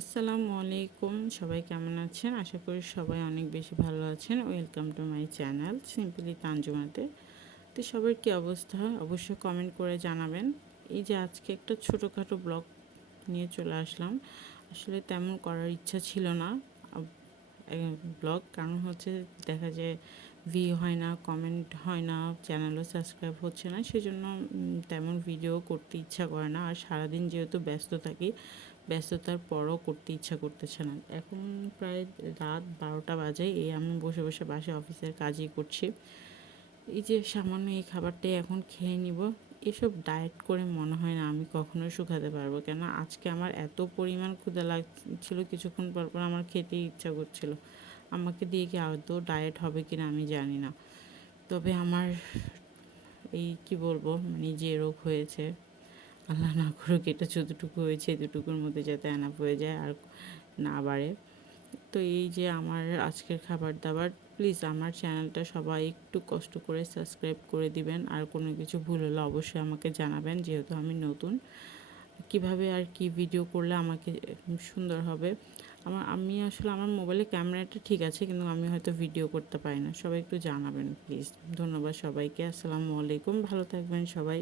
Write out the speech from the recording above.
আসসালামু আলাইকুম। সবাই কেমন আছেন? আশা করি সবাই অনেক বেশি ভালো আছেন। Welcome to my channel simply তানজুমাতে তো সবার কী অবস্থা? অবশ্যই কমেন্ট করে জানাবেন। এই যে আজকে একটা ছোটোখাটো ব্লগ নিয়ে চলে আসলাম। আসলে তেমন করার ইচ্ছা ছিল না। ব্লগ কারণ হচ্ছে দেখা যায় ভিউ হয় না কমেন্ট হয় না চ্যানেলও সাবস্ক্রাইব হচ্ছে না, সেজন্য তেমন ভিডিও করতে ইচ্ছা করে না। আর সারাদিন যেহেতু ব্যস্ত থাকি, ব্যস্ততার পরও করতে ইচ্ছা করতেছে না। এখন প্রায় রাত বারোটা বাজে, এই আমি বসে বসে বাসে অফিসের কাজই করছি। এই যে সামান্য এই খাবারটাই এখন খেয়ে নিব। এসব ডায়েট করে মনে হয় না আমি কখনো শুকাতে পারব। কেন আজকে আমার এত পরিমাণ ক্ষুধা লাগছিল, কিছুক্ষণ পর পর আমার খেতে ইচ্ছা করছিল। আমাকে দিয়ে কি আদৌ ডায়েট হবে কি না আমি জানি না। তবে আমার এই কি বলব মানে যে রোগ হয়েছে, আল্লাহ না করুক এটা যতটুকু হয়েছে এতটুকুর মধ্যে যাতে আনাপ হয়ে যায় আর না বাড়ে। তো এই যে আমার আজকের খাবার দাবার প্লিজ আমার চ্যানেলটা সবাই একটু কষ্ট করে সাবস্ক্রাইব করে দিবেন। আর কোনো কিছু ভুল হলে অবশ্যই আমাকে জানাবেন, যেহেতু আমি নতুন। কীভাবে আর কি ভিডিও করলে আমাকে সুন্দর হবে। আমার, আমি আসলে, আমার মোবাইলে ক্যামেরাটা ঠিক আছে, কিন্তু আমি হয়তো ভিডিও করতে পারি না। সবাই একটু জানাবেন প্লিজ ধন্যবাদ সবাইকে। আসসালামু আলাইকুম। ভালো থাকবেন সবাই।